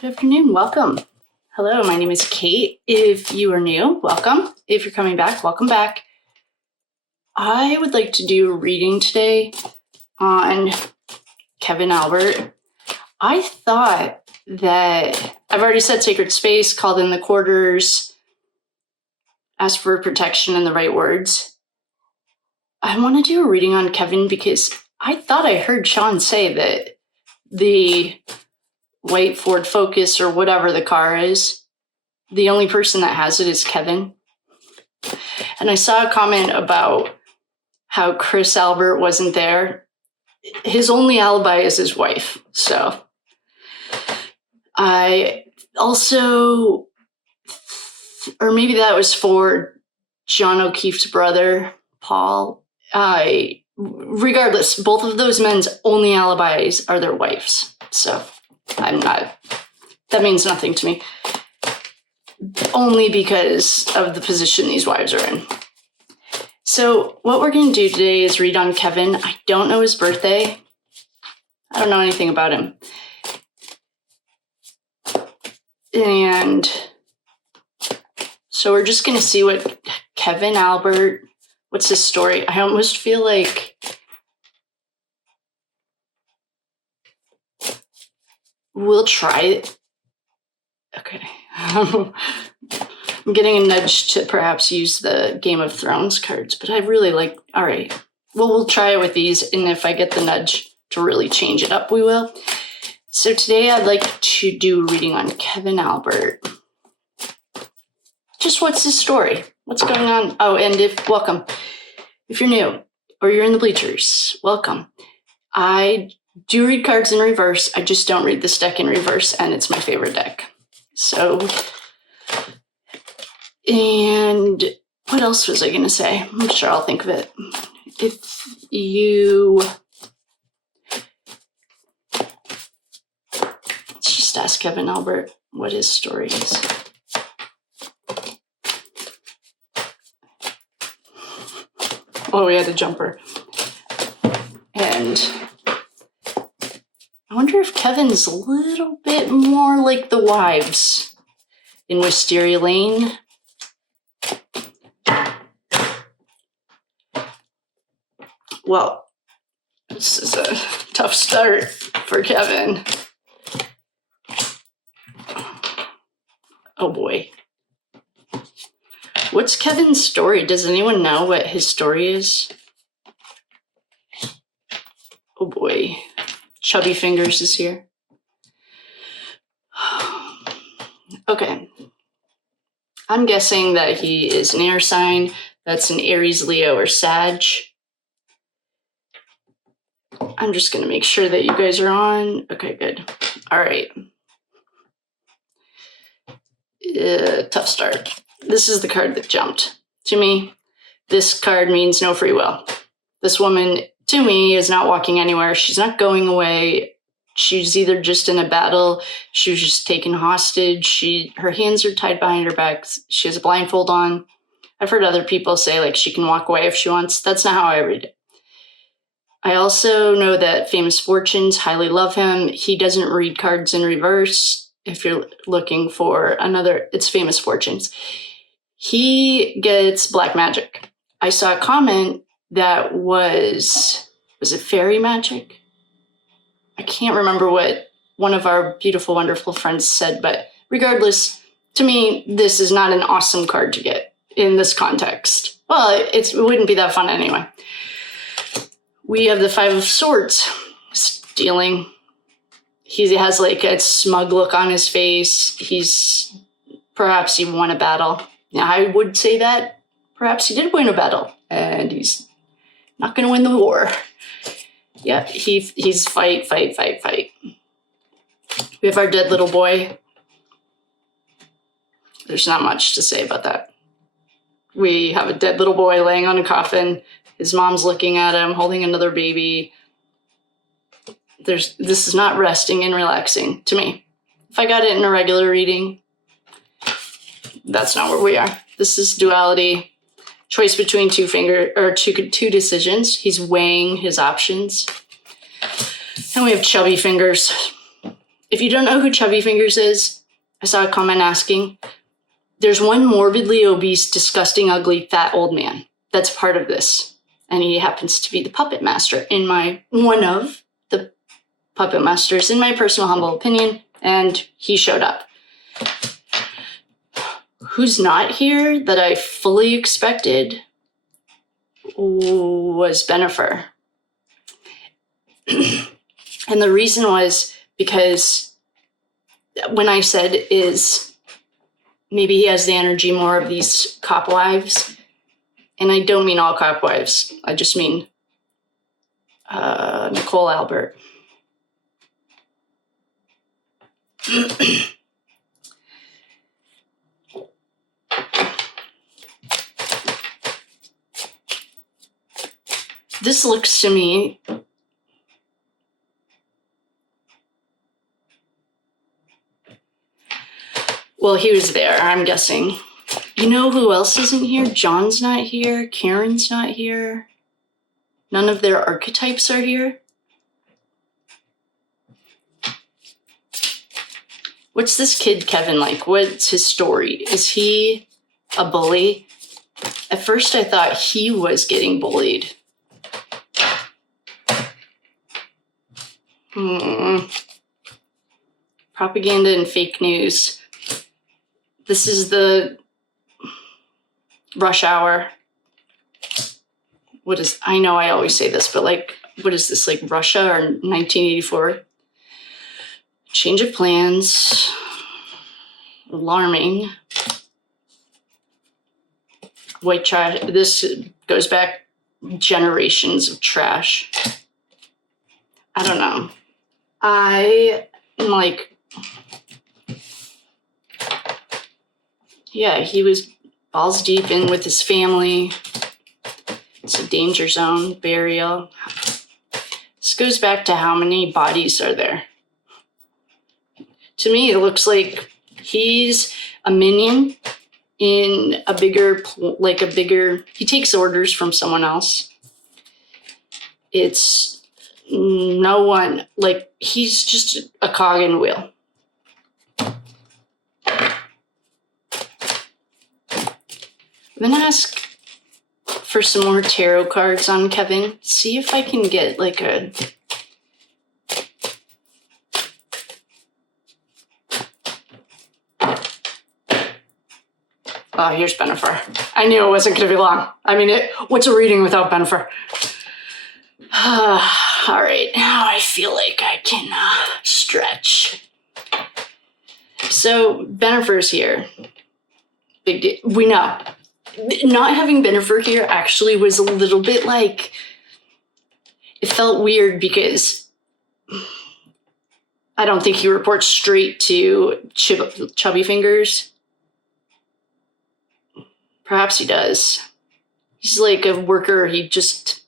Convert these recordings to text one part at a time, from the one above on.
Good afternoon. Welcome. Hello, my name is Kate. If you are new, welcome. If you're coming back, welcome back. I would like to do a reading today on Kevin Albert. I thought that I've already said sacred space, called in the quarters, asked for protection and the right words. I want to do a reading on Kevin because I thought I heard Sean say that the white Ford Focus or whatever the car is, the only person that has it is Kevin. And I saw a comment about how Chris Albert wasn't there. His only alibi is his wife. So I also, or maybe that was for John O'Keefe's brother, Paul. Regardless, both of those men's only alibis are their wives. So that means nothing to me. Only because of the position these wives are in. So what we're going to do today is read on Kevin. I don't know his birthday. I don't know anything about him. And so we're just going to see what Kevin Albert, what's his story? I almost feel like we'll try it. Okay. I'm getting a nudge to perhaps use the Game of Thrones cards, but I really like, all right. Well, we'll try it with these, and if I get the nudge to really change it up, we will. So today I'd like to do a reading on Kevin Albert. Just what's his story? What's going on? Oh, and welcome. If you're new or you're in the bleachers, welcome. I do read cards in reverse. I just don't read this deck in reverse, and it's my favorite deck. So, and what else was I going to say? I'm sure I'll think of it. If you, let's just ask Kevin Albert what his story is. Oh, we had a jumper. And I wonder if Kevin's a little bit more like the wives in Wisteria Lane. Well, this is a tough start for Kevin. Oh boy. What's Kevin's story? Does anyone know what his story is? Oh boy. Chubby Fingers is here. Okay. I'm guessing that he is an air sign. That's an Aries, Leo, or Sag. I'm just going to make sure that you guys are on. Okay, good. All right. Tough start. This is the card that jumped. To me, this card means no free will. This woman, to me, is not walking anywhere. She's not going away. She's either just in a battle. She was just taken hostage. Her hands are tied behind her back. She has a blindfold on. I've heard other people say like she can walk away if she wants. That's not how I read it. I also know that Famous Fortunes highly love him. He doesn't read cards in reverse. If you're looking for another, it's Famous Fortunes. He gets black magic. I saw a comment that was it fairy magic? I can't remember what one of our beautiful, wonderful friends said, but regardless, to me, this is not an awesome card to get in this context. Well, it wouldn't be that fun anyway. We have the Five of Swords, stealing. He has like a smug look on his face. Perhaps he won a battle. Now, I would say that perhaps he did win a battle, and he's not going to win the war. Yeah, he's fight. We have our dead little boy. There's not much to say about that. We have a dead little boy laying on a coffin. His mom's looking at him, holding another baby. This is not resting and relaxing to me. If I got it in a regular reading, that's not where we are. This is duality. Choice between two decisions. He's weighing his options. And we have chubby fingers. If you don't know who Chubby Fingers is, I saw a comment asking, there's one morbidly obese, disgusting, ugly, fat old man that's part of this. And he happens to be the puppet master one of the puppet masters, in my personal humble opinion, and he showed up. Who's not here that I fully expected was Bennifer. And the reason was because when I said is maybe he has the energy more of these cop wives, and I don't mean all cop wives. I just mean Nicole Albert. This looks to me well, he was there, I'm guessing. You know who else isn't here? John's not here. Karen's not here. None of their archetypes are here. What's this kid Kevin like? What's his story? Is he a bully? At first I thought he was getting bullied. Propaganda and fake news. This is the rush hour. I know I always say this, but like, what is this, like Russia or 1984? Change of plans. Alarming. White trash. This goes back generations of trash. I don't know. I am like, yeah, he was balls deep in with his family. It's a danger zone, burial. This goes back to how many bodies are there. To me, it looks like he's a minion in a bigger, he takes orders from someone else. It's no one, like, he's just a cog in the wheel. I'm gonna ask for some more tarot cards on Kevin. See if I can get like a... Oh, here's Bennifer. I knew it wasn't gonna be long. I mean, what's a reading without Bennifer? All right, now I feel like I can stretch. So Bennifer's here. Big deal. We know. Not having Bennifer here actually was a little bit like, it felt weird because I don't think he reports straight to Chubby Fingers. Perhaps he does. He's like a worker. He's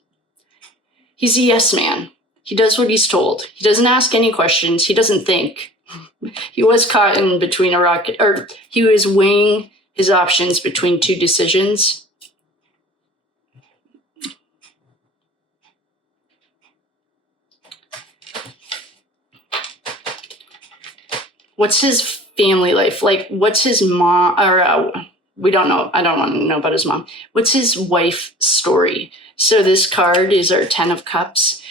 a yes man. He does what he's told. He doesn't ask any questions. He doesn't think. He was caught in between a rock, or he was weighing his options between two decisions. What's his family life like? What's his mom, or we don't know. I don't want to know about his mom. What's his wife's story? So this card is our 10 of Cups.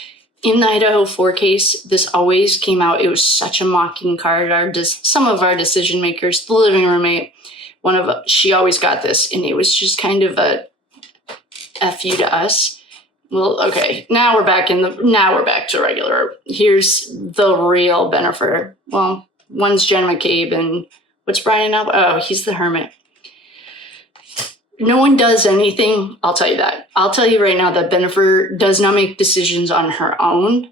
In the Idaho 4 case, this always came out. It was such a mocking card. Some of our decision makers, the living roommate, she always got this, and it was just kind of a F you to us. Well, okay, now we're back to regular. Here's the real Bennifer. Well, one's Jen McCabe, and what's Brian now? Oh, he's the hermit. No one does anything. I'll tell you that. I'll tell you right now that Bennifer does not make decisions on her own.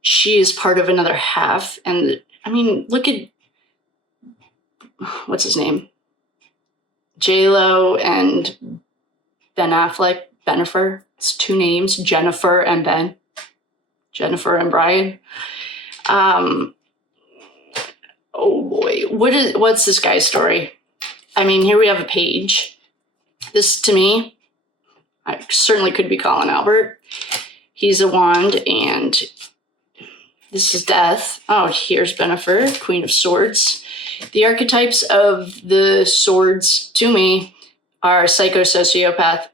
She is part of another half. And I mean, look at, what's his name? J-Lo and Ben Affleck, Bennifer. It's 2 names, Jennifer and Ben. Jennifer and Brian. Oh boy, what's this guy's story? I mean, here we have a page. This, to me, I certainly could be Colin Albert. He's a wand, and This is death. Oh, here's Bennifer, Queen of Swords. The archetypes of the swords to me are psycho-sociopath.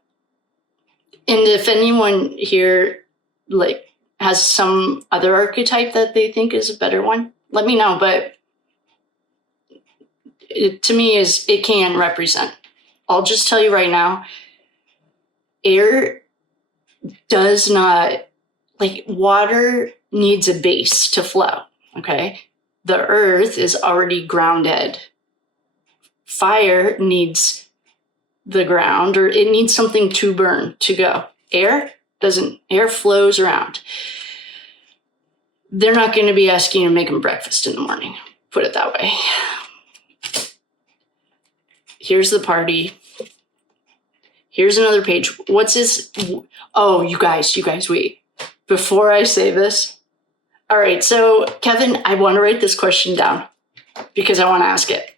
And if anyone here like has some other archetype that they think is a better one, let me know. But to me, it can represent. I'll just tell you right now, air does not, like, water needs a base to flow, okay? The earth is already grounded. Fire needs the ground, or it needs something to burn to go. Air doesn't. Air flows around. They're not going to be asking you to make them breakfast in the morning. Put it that way. Here's the party. Here's another page. What's this? Oh, you guys, wait. Before I say this. All right, so Kevin, I want to write this question down because I want to ask it.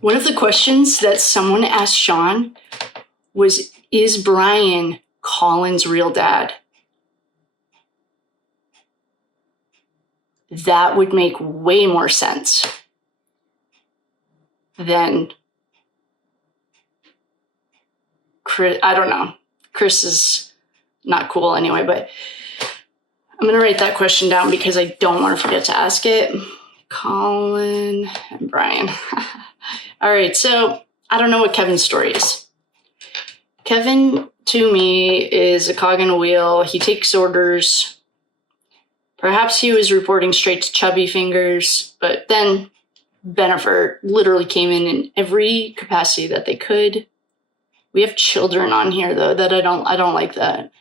One of the questions that someone asked Sean was, is Brian Colin's real dad? That would make way more sense than Chris. I don't know. Chris is not cool anyway, but I'm going to write that question down because I don't want to forget to ask it. Colin and Brian. All right, so I don't know what Kevin's story is. Kevin, to me, is a cog in a wheel. He takes orders. Perhaps he was reporting straight to Chubby Fingers, but then Bennifer literally came in every capacity that they could. We have children on here, though, that I don't like that.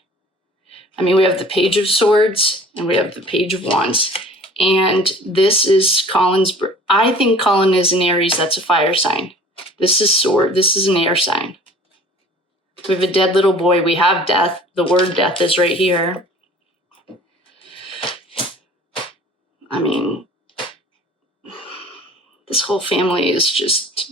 I mean, we have the Page of Swords and we have the Page of Wands. And this is Colin's. I think Colin is an Aries. That's a fire sign. This is sword. This is an air sign. We have a dead little boy. We have death. The word death is right here. I mean, this whole family is just,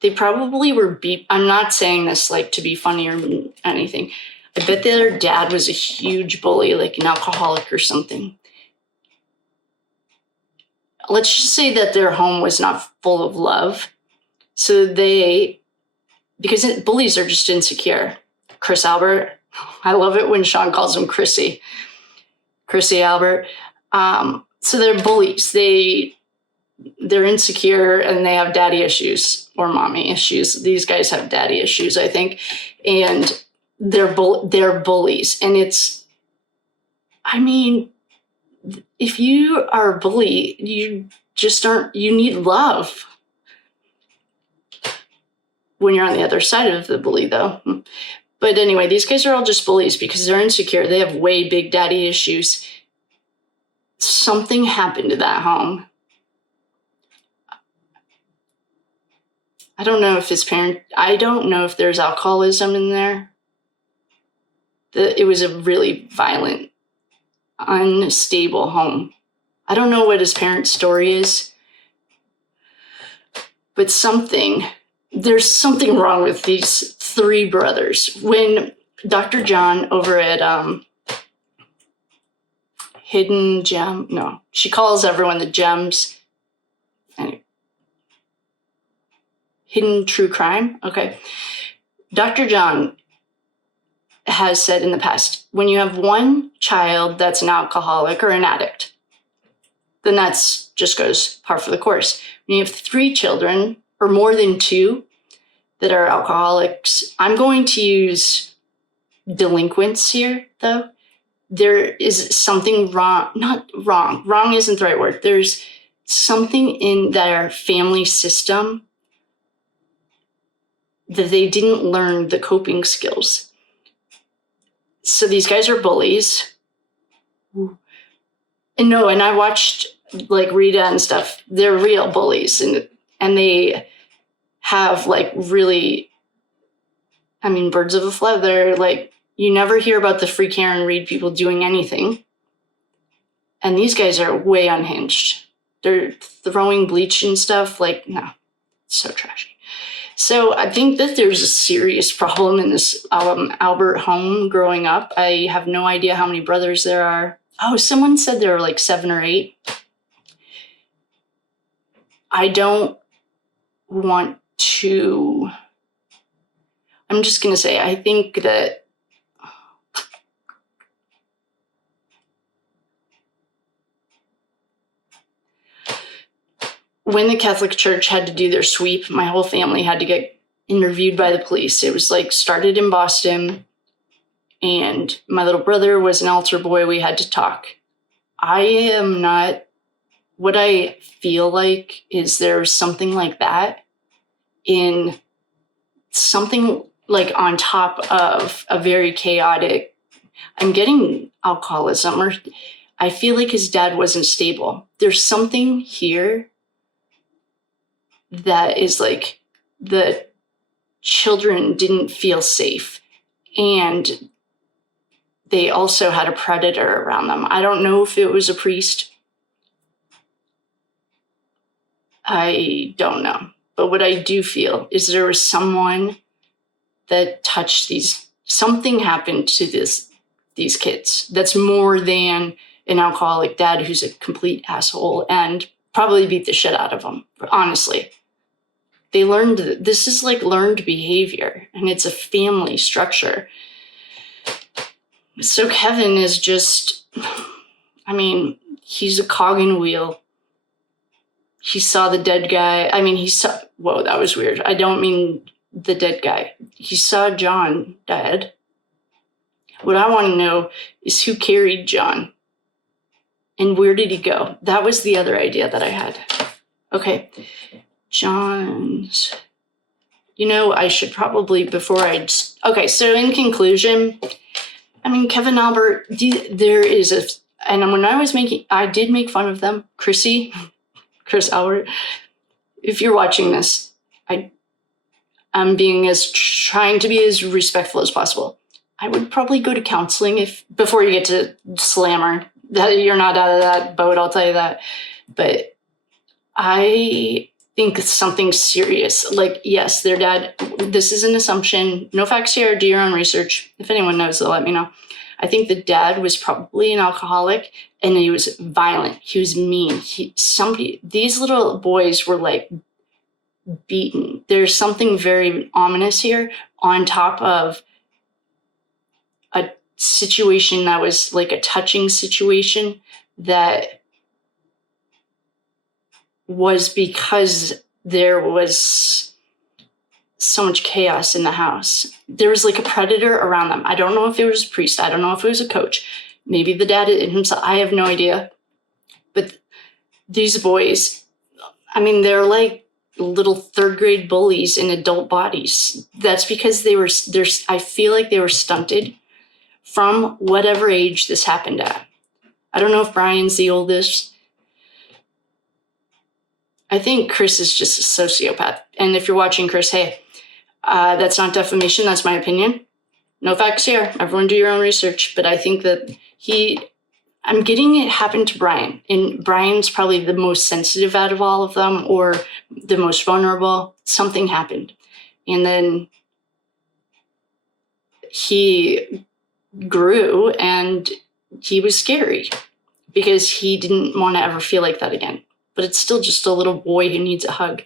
they probably were I'm not saying this like to be funny or anything. I bet their dad was a huge bully, like an alcoholic or something. Let's just say that their home was not full of love. So because bullies are just insecure. Chris Albert, I love it when Sean calls him Chrissy Albert. So they're bullies. They're insecure and they have daddy issues or mommy issues. These guys have daddy issues, I think. And they're bullies. And if you are a bully, you need love. When you're on the other side of the bully, though. But anyway, these guys are all just bullies because they're insecure. They have way big daddy issues. Something happened to that home. I don't know if there's alcoholism in there. It was a really violent, unstable home. I don't know what his parents' story is, but there's something wrong with these three brothers. When Dr. John over at Hidden Gem, no, she calls everyone the Gems. Anyway. Hidden True Crime, okay. Dr. John has said in the past, when you have one child that's an alcoholic or an addict, then that's just goes par for the course. When you have 3 children or more than 2 that are alcoholics, I'm going to use delinquents here, though. There is something wrong, not wrong. Wrong isn't the right word. There's something in their family system that they didn't learn the coping skills. So these guys are bullies. And I watched like Rita and stuff. They're real bullies and they have like really, birds of a feather. Like you never hear about the free Karen Reed people doing anything. And these guys are way unhinged. They're throwing bleach and stuff. Like, no, it's so trashy. So I think that there's a serious problem in this Albert home growing up. I have no idea how many brothers there are. Oh, someone said there are like 7 or 8. I don't want to... I'm just going to say, I think that when the Catholic Church had to do their sweep, my whole family had to get interviewed by the police. It was like started in Boston, and my little brother was an altar boy. We had to talk. I am not... What I feel like is there's something like that in something like on top of a very chaotic... I'm getting alcoholism, or I feel like his dad wasn't stable. There's something here that is like the children didn't feel safe, and they also had a predator around them. I don't know if it was a priest. I don't know. But what I do feel is there was someone that touched these... Something happened to these kids that's more than an alcoholic dad who's a complete asshole and probably beat the shit out of them. Honestly, they learned... This is like learned behavior, and it's a family structure. So Kevin is just... I mean, he's a cog in a wheel. He saw the dead guy. I mean, he saw... Whoa, that was weird. I don't mean the dead guy. He saw John dead. What I want to know is who carried John and where did he go? That was the other idea that I had. Okay, John's... You know, I should probably, before I... Okay, so in conclusion, I mean, Kevin Albert, there is a... And when I was making... I did make fun of them. Chris Albert, if you're watching this, I'm trying to be as respectful as possible. I would probably go to counseling before you get to slammer. That you're not out of that boat, I'll tell you that. But I think something serious, like, yes, their dad, this is an assumption, no facts here, do your own research. If anyone knows, they'll let me know. I think the dad was probably an alcoholic, and he was violent. He was mean. These little boys were like beaten. There's something very ominous here on top of a situation that was like a touching situation that was because there was so much chaos in the house. There was like a predator around them. I don't know if it was a priest. I don't know if it was a coach. Maybe the dad himself. I have no idea. But these boys, I mean, they're like little third grade bullies in adult bodies. That's because I feel like they were stunted from whatever age this happened at. I don't know if Brian's the oldest. I think Chris is just a sociopath. And if you're watching, Chris, hey, that's not defamation. That's my opinion. No facts here. Everyone do your own research. But I think that I'm getting it happened to Brian. And Brian's probably the most sensitive out of all of them, or the most vulnerable. Something happened. And then he grew, and he was scary because he didn't want to ever feel like that again. But it's still just a little boy who needs a hug.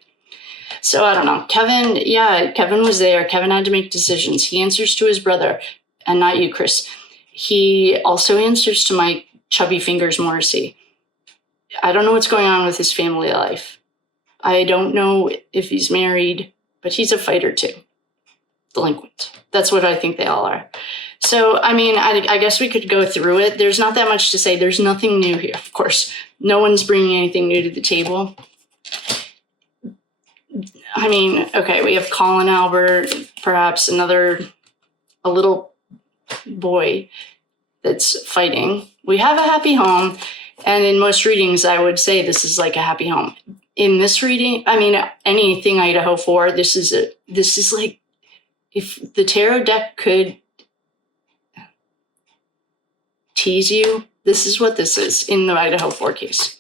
So I don't know. Kevin was there. Kevin had to make decisions. He answers to his brother, and not you, Chris. He also answers to my chubby fingers, Morrissey. I don't know what's going on with his family life. I don't know if he's married, but he's a fighter too. Delinquent. That's what I think they all are. So, I mean, I guess we could go through it. There's not that much to say. There's nothing new here, of course. No one's bringing anything new to the table. I mean, okay, we have Colin Albert, perhaps a little boy that's fighting. We have a happy home, and in most readings, I would say this is like a happy home. In this reading, I mean, anything Idaho 4, this is like, if the tarot deck could tease you, this is what this is in the Idaho 4 case.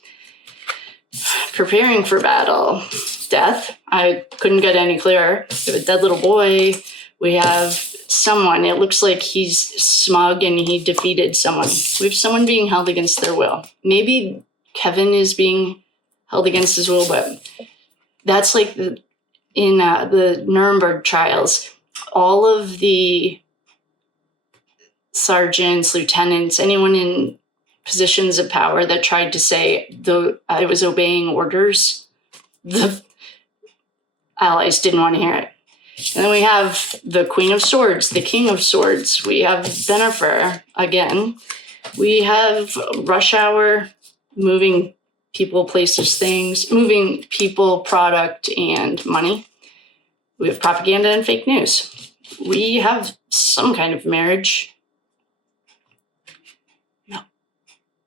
Preparing for battle. death. I couldn't get any clearer. We have a dead little boy. We have someone. It looks like he's smug and he defeated someone. We have someone being held against their will. Maybe Kevin is being held against his will, but that's like in the Nuremberg trials. All of the sergeants, lieutenants, anyone in positions of power that tried to say I was obeying orders, the allies didn't want to hear it. And then we have the Queen of Swords, the King of Swords. We have Bennifer again. We have Rush Hour, moving people, places, things, moving people, product, and money. We have propaganda and fake news. We have some kind of marriage. No.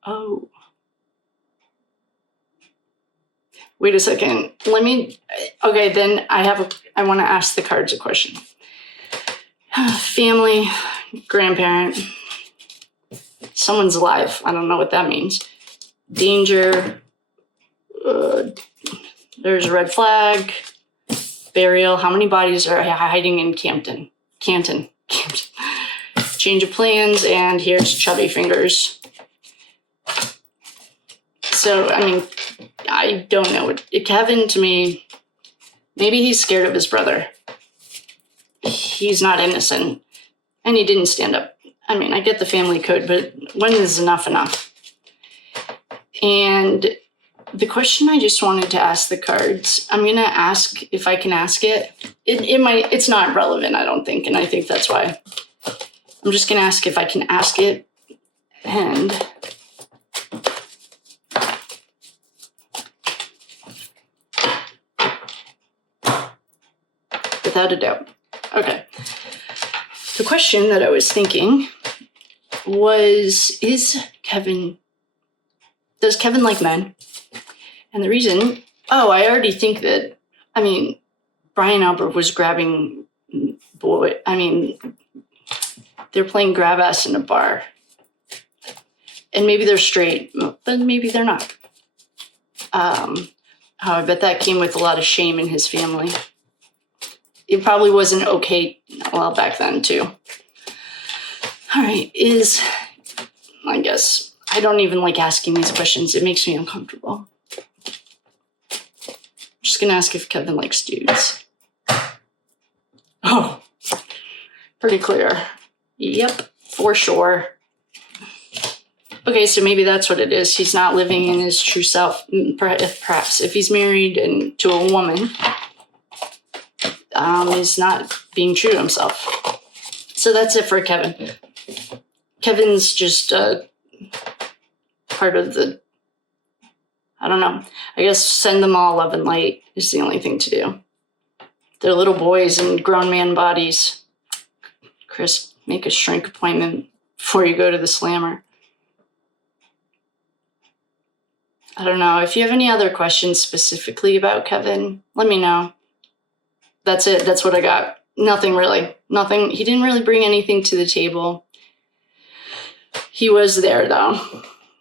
Oh. Wait a second. Okay, then I want to ask the cards a question. Family, grandparent, someone's alive. I don't know what that means. Danger. There's a red flag. Burial. How many bodies are hiding in Canton? Change of plans, and here's chubby fingers. So, I mean, I don't know. Kevin, to me, maybe he's scared of his brother. He's not innocent, and he didn't stand up. I mean, I get the family code, but when is enough? And the question I just wanted to ask the cards, I'm going to ask if I can ask it. It's not relevant, I don't think, and I think that's why. I'm just going to ask if I can ask it, and without a doubt. Okay. The question that I was thinking was, does Kevin like men? And the reason, I already think that, Brian Albert was grabbing they're playing grab ass in a bar. And maybe they're straight, but maybe they're not. I bet that came with a lot of shame in his family. It probably wasn't okay, back then too. All right, I guess, I don't even like asking these questions. It makes me uncomfortable. I'm just gonna ask if Kevin likes dudes. Oh, pretty clear. Yep, for sure. Okay, so maybe that's what it is. He's not living in his true self. Perhaps if he's married to a woman, he's not being true to himself. So that's it for Kevin. Kevin's just part of the, I don't know. I guess send them all love and light is the only thing to do. They're little boys in grown man bodies. Chris, make a shrink appointment before you go to the slammer. I don't know. If you have any other questions specifically about Kevin, let me know. That's it. That's what I got. Nothing really. Nothing. He didn't really bring anything to the table. He was there, though.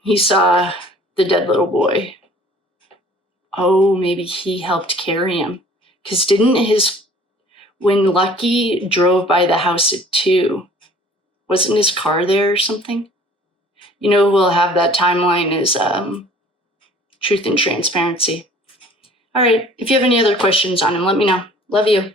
He saw the dead little boy. Oh, maybe he helped carry him. Because when Lucky drove by the house at 2, wasn't his car there or something? You know who will have that timeline is Truth and Transparency. All right. If you have any other questions on him, let me know. Love you.